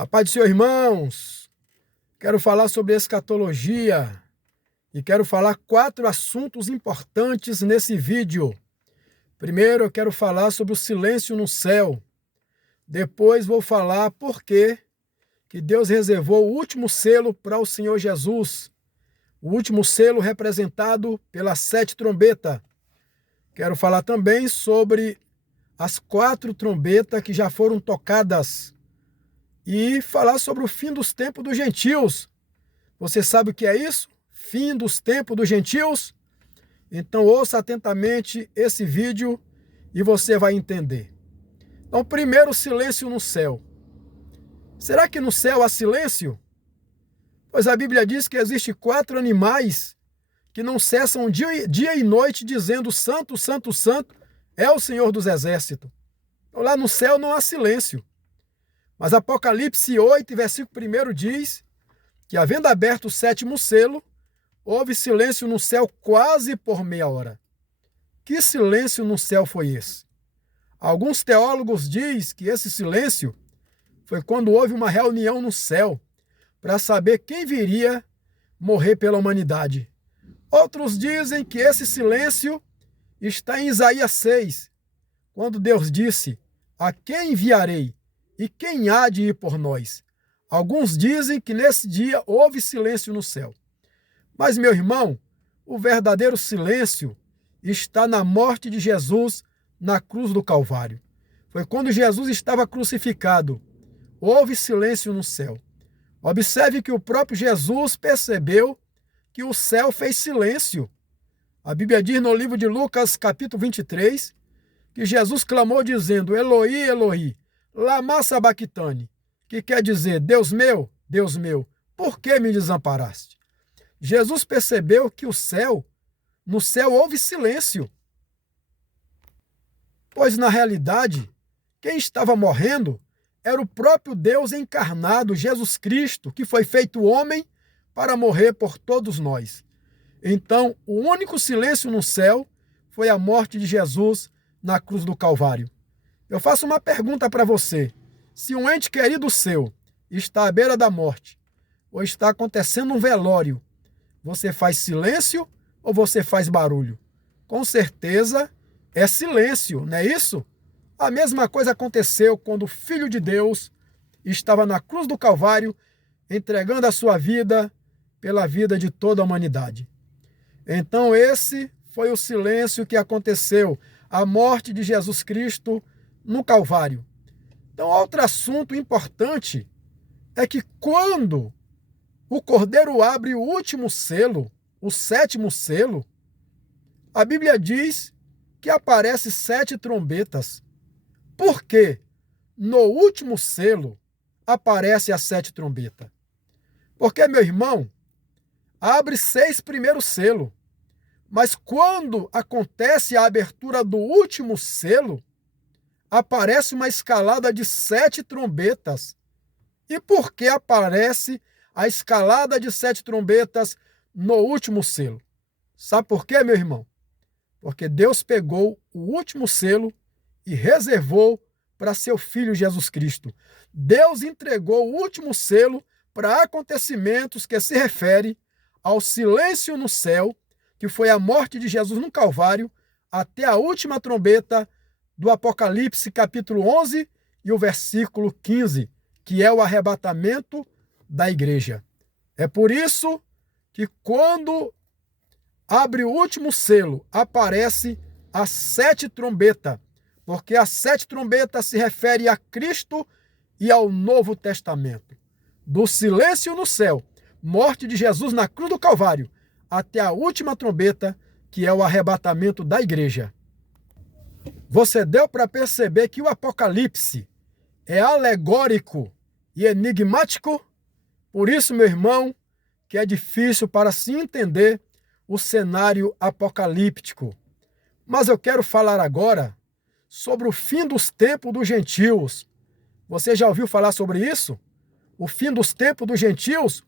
A paz do Senhor, irmãos. Quero falar sobre escatologia e quero falar 4 assuntos importantes nesse vídeo. Primeiro, eu quero falar sobre o silêncio no céu. Depois, vou falar por que Deus reservou o último selo para o Senhor Jesus. O último selo representado pelas 7 trombetas. Quero falar também sobre as 4 trombetas que já foram tocadas. E falar sobre o fim dos tempos dos gentios. Você sabe o que é isso? Fim dos tempos dos gentios? Então ouça atentamente esse vídeo e você vai entender. Então, primeiro, silêncio no céu. Será que no céu há silêncio? Pois a Bíblia diz que existem 4 animais que não cessam dia e noite dizendo santo, santo, santo é o Senhor dos Exércitos. Então, lá no céu não há silêncio. Mas Apocalipse 8, versículo 1 diz que, havendo aberto o 7º selo, houve silêncio no céu quase por meia hora. Que silêncio no céu foi esse? Alguns teólogos dizem que esse silêncio foi quando houve uma reunião no céu para saber quem viria morrer pela humanidade. Outros dizem que esse silêncio está em Isaías 6, quando Deus disse: a quem enviarei? E quem há de ir por nós? Alguns dizem que nesse dia houve silêncio no céu. Mas, meu irmão, o verdadeiro silêncio está na morte de Jesus na cruz do Calvário. Foi quando Jesus estava crucificado. Houve silêncio no céu. Observe que o próprio Jesus percebeu que o céu fez silêncio. A Bíblia diz no livro de Lucas, capítulo 23, que Jesus clamou dizendo: Eloi, Eloi, lama sabactani, que quer dizer: Deus meu, por que me desamparaste? Jesus percebeu que no céu houve silêncio. Pois na realidade, quem estava morrendo era o próprio Deus encarnado, Jesus Cristo, que foi feito homem para morrer por todos nós. Então, o único silêncio no céu foi a morte de Jesus na cruz do Calvário. Eu faço uma pergunta para você. Se um ente querido seu está à beira da morte ou está acontecendo um velório, você faz silêncio ou você faz barulho? Com certeza é silêncio, não é isso? A mesma coisa aconteceu quando o Filho de Deus estava na cruz do Calvário entregando a sua vida pela vida de toda a humanidade. Então esse foi o silêncio que aconteceu, a morte de Jesus Cristo no Calvário. Então, outro assunto importante é que quando o Cordeiro abre o último selo, o 7º selo, a Bíblia diz que aparece 7 trombetas. Por quê? No último selo aparece as 7 trombetas. Porque, meu irmão, abre 6 primeiros selos, mas quando acontece a abertura do último selo, aparece uma escalada de 7 trombetas. E por que aparece a escalada de 7 trombetas no último selo? Sabe por quê, meu irmão? Porque Deus pegou o último selo e reservou para seu Filho Jesus Cristo. Deus entregou o último selo para acontecimentos que se referem ao silêncio no céu, que foi a morte de Jesus no Calvário, até a última trombeta do Apocalipse, capítulo 11 e o versículo 15, que é o arrebatamento da igreja. É por isso que quando abre o último selo, aparece as 7 trombetas, porque as 7 trombetas se referem a Cristo e ao Novo Testamento. Do silêncio no céu, morte de Jesus na cruz do Calvário, até a última trombeta, que é o arrebatamento da igreja. Você deu para perceber que o Apocalipse é alegórico e enigmático? Por isso, meu irmão, que é difícil para se entender o cenário apocalíptico. Mas eu quero falar agora sobre o fim dos tempos dos gentios. Você já ouviu falar sobre isso? O fim dos tempos dos gentios?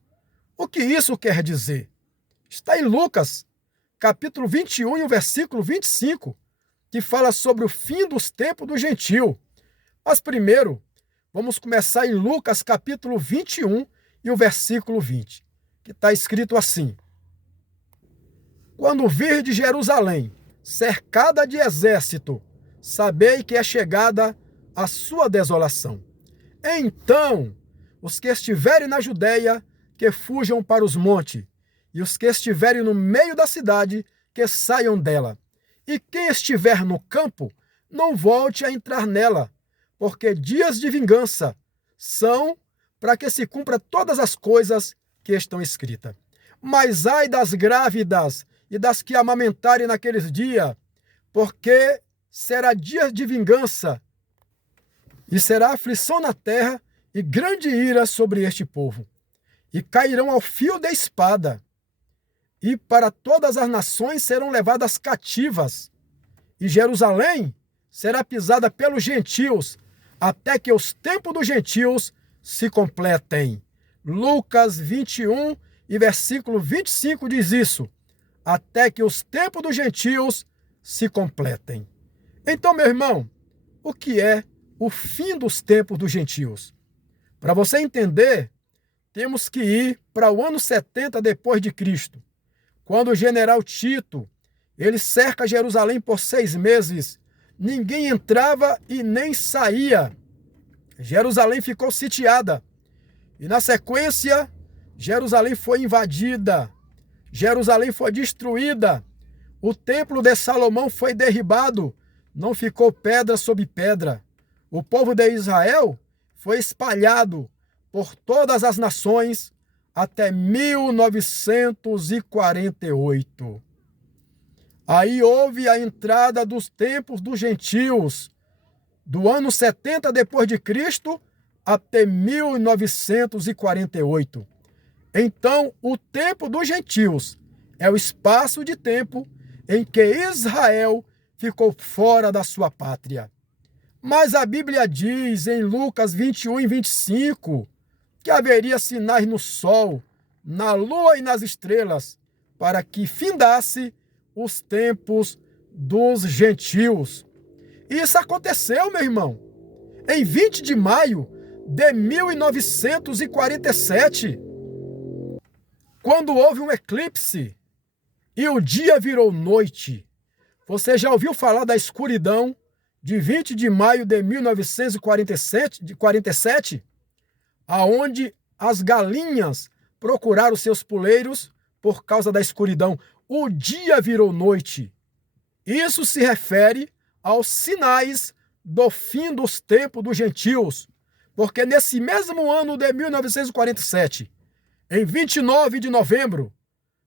O que isso quer dizer? Está em Lucas, capítulo 21 e o versículo 25, que fala sobre o fim dos tempos do gentio. Mas primeiro, Vamos começar em Lucas capítulo 21 e o versículo 20, que está escrito assim: Quando virdes Jerusalém, cercada de exército, sabei que é chegada a sua desolação. Então, os que estiverem na Judeia, que fujam para os montes, e os que estiverem no meio da cidade, que saiam dela. E quem estiver no campo, não volte a entrar nela, porque dias de vingança são para que se cumpra todas as coisas que estão escritas. Mas ai das grávidas e das que amamentarem naqueles dias, porque será dia de vingança, e será aflição na terra e grande ira sobre este povo. E cairão ao fio da espada, e para todas as nações serão levadas cativas. E Jerusalém será pisada pelos gentios, até que os tempos dos gentios se completem. Lucas 21 e versículo 25 diz isso: até que os tempos dos gentios se completem. Então, meu irmão, o que é o fim dos tempos dos gentios? Para você entender, temos que ir para o ano 70 depois de Cristo, quando o general Tito, ele cerca Jerusalém por 6 meses. Ninguém entrava e nem saía. Jerusalém ficou sitiada. E na sequência, Jerusalém foi invadida. Jerusalém foi destruída. O templo de Salomão foi derribado. Não ficou pedra sobre pedra. O povo de Israel foi espalhado por todas as nações até 1948. Aí houve a entrada dos tempos dos gentios, do ano 70 depois de Cristo até 1948. Então, o tempo dos gentios é o espaço de tempo em que Israel ficou fora da sua pátria. Mas a Bíblia diz em Lucas 21 e 25 que haveria sinais no sol, na lua e nas estrelas, para que findasse os tempos dos gentios. E isso aconteceu, meu irmão, em 20 de maio de 1947, quando houve um eclipse e o dia virou noite. Você já ouviu falar da escuridão de 20 de maio de 1947, aonde as galinhas procuraram seus puleiros por causa da escuridão? O dia virou noite. Isso se refere aos sinais do fim dos tempos dos gentios, porque nesse mesmo ano de 1947, em 29 de novembro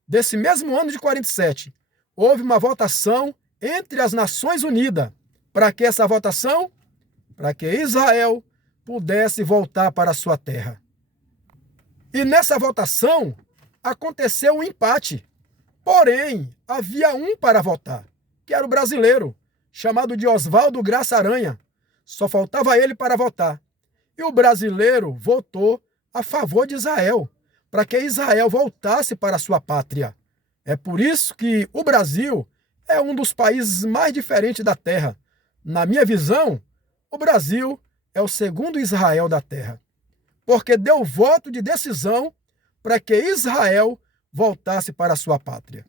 desse mesmo ano de 47, houve uma votação entre as Nações Unidas. Para que essa votação? Para que Israel pudesse voltar para a sua terra. E nessa votação aconteceu um empate. Porém, havia um para votar, que era o brasileiro, chamado de Oswaldo Graça Aranha. Só faltava ele para votar. E o brasileiro votou a favor de Israel, para que Israel voltasse para a sua pátria. É por isso que o Brasil é um dos países mais diferentes da Terra. Na minha visão, o Brasil é o segundo Israel da Terra, porque deu voto de decisão para que Israel voltasse para a sua pátria.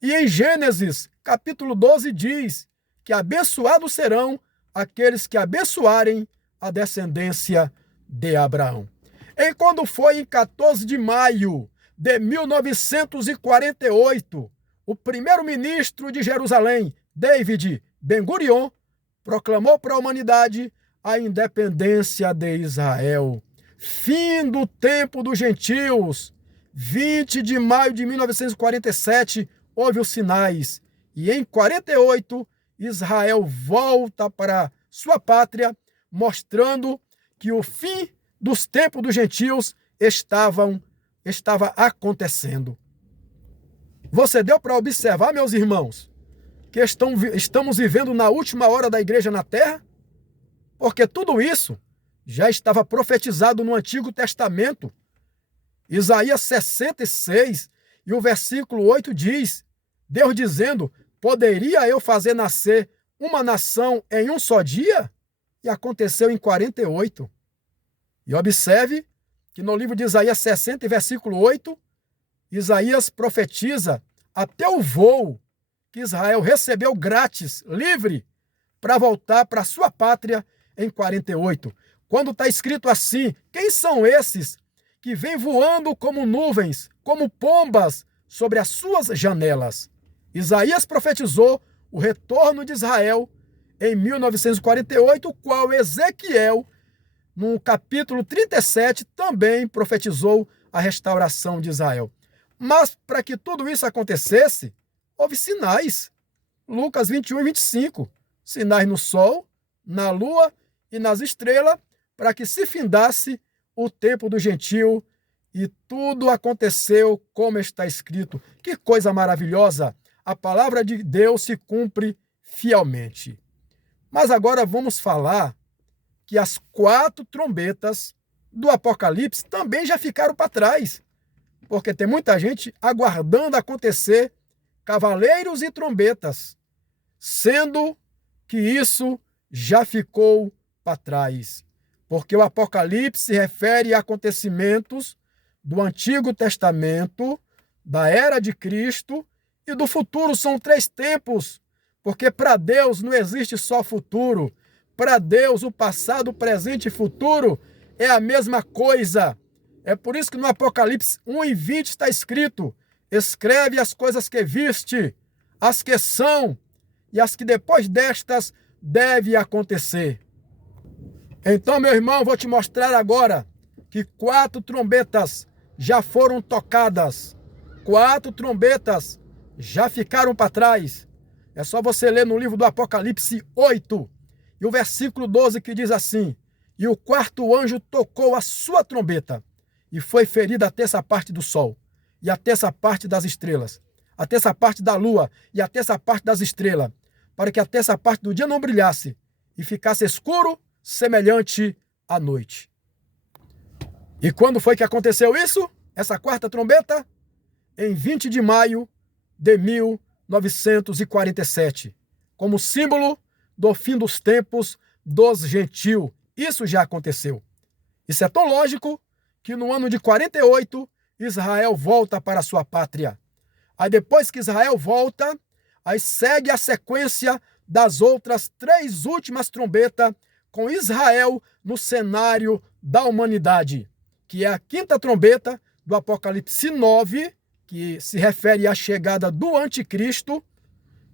E em Gênesis, capítulo 12, diz que abençoados serão aqueles que abençoarem a descendência de Abraão. E quando foi em 14 de maio de 1948, o primeiro-ministro de Jerusalém, David Ben-Gurion, proclamou para a humanidade a independência de Israel. Fim do tempo dos gentios. 20 de maio de 1947, houve os sinais. E em 48, Israel volta para sua pátria, mostrando que o fim dos tempos dos gentios estava acontecendo. Você deu para observar, meus irmãos, que estamos vivendo na última hora da igreja na terra? Porque tudo isso já estava profetizado no Antigo Testamento. Isaías 66 e o versículo 8 diz, Deus dizendo, poderia eu fazer nascer uma nação em um só dia? E aconteceu em 48. E observe que no livro de Isaías 60, versículo 8, Isaías profetiza até o voo que Israel recebeu grátis, livre, para voltar para sua pátria em 48. Quando está escrito assim, quem são esses que vêm voando como nuvens, como pombas sobre as suas janelas? Isaías profetizou o retorno de Israel em 1948, o qual Ezequiel, no capítulo 37, também profetizou a restauração de Israel. Mas para que tudo isso acontecesse, houve sinais. Lucas 21 e 25. Sinais no sol, na lua e nas estrelas, para que se findasse o tempo do gentio, e tudo aconteceu como está escrito. Que coisa maravilhosa! A palavra de Deus se cumpre fielmente. Mas agora vamos falar que as 4 trombetas do Apocalipse também já ficaram para trás, porque tem muita gente aguardando acontecer cavaleiros e trombetas, sendo que isso já ficou para trás, porque o Apocalipse se refere a acontecimentos do Antigo Testamento, da era de Cristo e do futuro. São 3 tempos, porque para Deus não existe só futuro. Para Deus, o passado, o presente e futuro é a mesma coisa. É por isso que no Apocalipse 1 e 20 está escrito: escreve as coisas que viste, as que são e as que depois destas deve acontecer. Então, meu irmão, vou te mostrar agora que 4 trombetas já foram tocadas. 4 trombetas já ficaram para trás. É só você ler no livro do Apocalipse 8, e o versículo 12, que diz assim: e o 4º anjo tocou a sua trombeta, e foi ferida a 3ª parte do sol, e a 3ª parte das estrelas, a 3ª parte da lua, e a 3ª parte das estrelas, para que a 3ª parte do dia não brilhasse, e ficasse escuro, semelhante à noite. E quando foi que aconteceu isso? Essa 4ª trombeta? Em 20 de maio de 1947, como símbolo do fim dos tempos dos gentios. Isso já aconteceu. Isso é tão lógico que no ano de 48, Israel volta para a sua pátria. Aí depois que Israel volta, aí segue a sequência das outras 3 últimas trombetas, com Israel no cenário da humanidade, que é a 5ª trombeta do Apocalipse 9, que se refere à chegada do anticristo,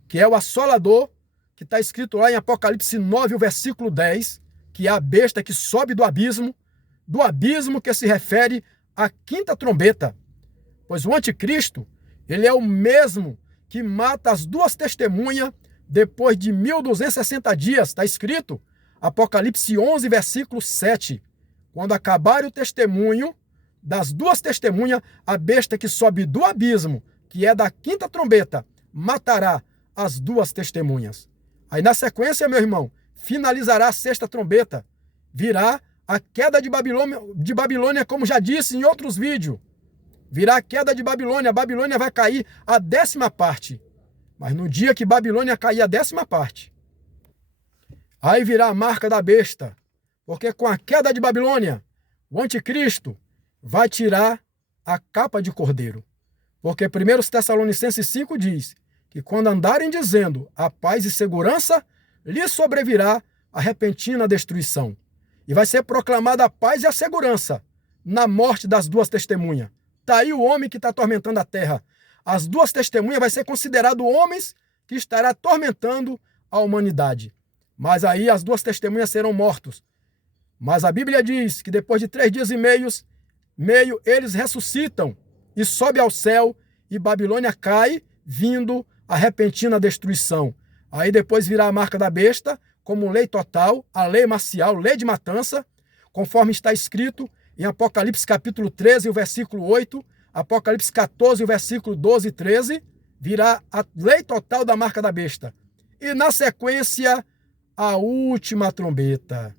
que é o assolador, que está escrito lá em Apocalipse 9, o versículo 10, que é a besta que sobe do abismo que se refere à 5ª trombeta. Pois o anticristo, ele é o mesmo que mata as 2 testemunhas depois de 1260 dias, está escrito, Apocalipse 11, versículo 7. Quando acabar o testemunho das 2 testemunhas, a besta que sobe do abismo, que é da 5ª trombeta, matará as 2 testemunhas. Aí na sequência, meu irmão, finalizará a 6ª trombeta. Virá a queda de Babilônia, como já disse em outros vídeos. Virá a queda de Babilônia. A Babilônia vai cair a 10ª parte. Mas no dia que Babilônia cair a 10ª parte, aí virá a marca da besta. Porque com a queda de Babilônia, o anticristo vai tirar a capa de cordeiro. Porque 1 Tessalonicenses 5 diz que quando andarem dizendo a paz e segurança, lhe sobrevirá a repentina destruição. E vai ser proclamada a paz e a segurança na morte das 2 testemunhas. Está aí o homem que está atormentando a terra. As 2 testemunhas vai ser considerado homens que estará atormentando a humanidade. Mas aí as 2 testemunhas serão mortos. Mas a Bíblia diz que depois de 3 dias e meio, eles ressuscitam e sobe ao céu, e Babilônia cai, vindo a repentina destruição. Aí depois virá a marca da besta, como lei total, a lei marcial, lei de matança, conforme está escrito em Apocalipse capítulo 13, o versículo 8, Apocalipse 14, o versículo 12 e 13, virá a lei total da marca da besta. E na sequência, a última trombeta.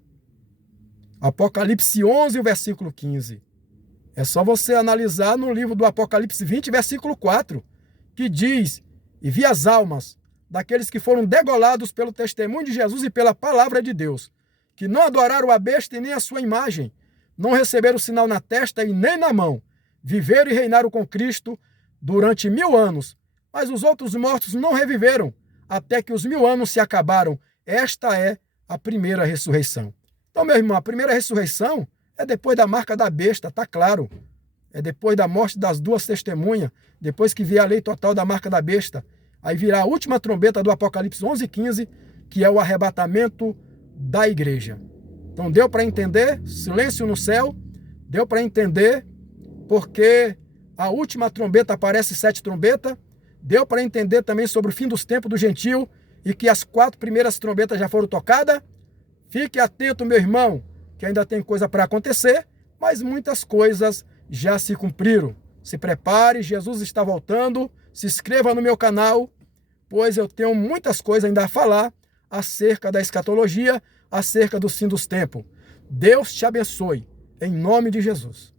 Apocalipse 11, o versículo 15. É só você analisar no livro do Apocalipse 20, versículo 4, que diz: e vi as almas daqueles que foram degolados pelo testemunho de Jesus e pela palavra de Deus, que não adoraram a besta e nem a sua imagem, não receberam o sinal na testa e nem na mão. Viveram e reinaram com Cristo durante 1000 anos, mas os outros mortos não reviveram, até que os 1000 anos se acabaram. Esta é a primeira ressurreição. Então, meu irmão, a primeira ressurreição é depois da marca da besta, tá claro. É depois da morte das 2 testemunhas, depois que vier a lei total da marca da besta. Aí virá a última trombeta do Apocalipse 11:15, que é o arrebatamento da igreja. Então deu para entender? Silêncio no céu. Deu para entender porque a última trombeta aparece 7 trombetas. Deu para entender também sobre o fim dos tempos do gentio e que as 4 primeiras trombetas já foram tocadas. Fique atento, meu irmão, que ainda tem coisa para acontecer, mas muitas coisas já se cumpriram. Se prepare, Jesus está voltando. Se inscreva no meu canal, pois eu tenho muitas coisas ainda a falar acerca da escatologia, acerca do fim dos tempos. Deus te abençoe, em nome de Jesus.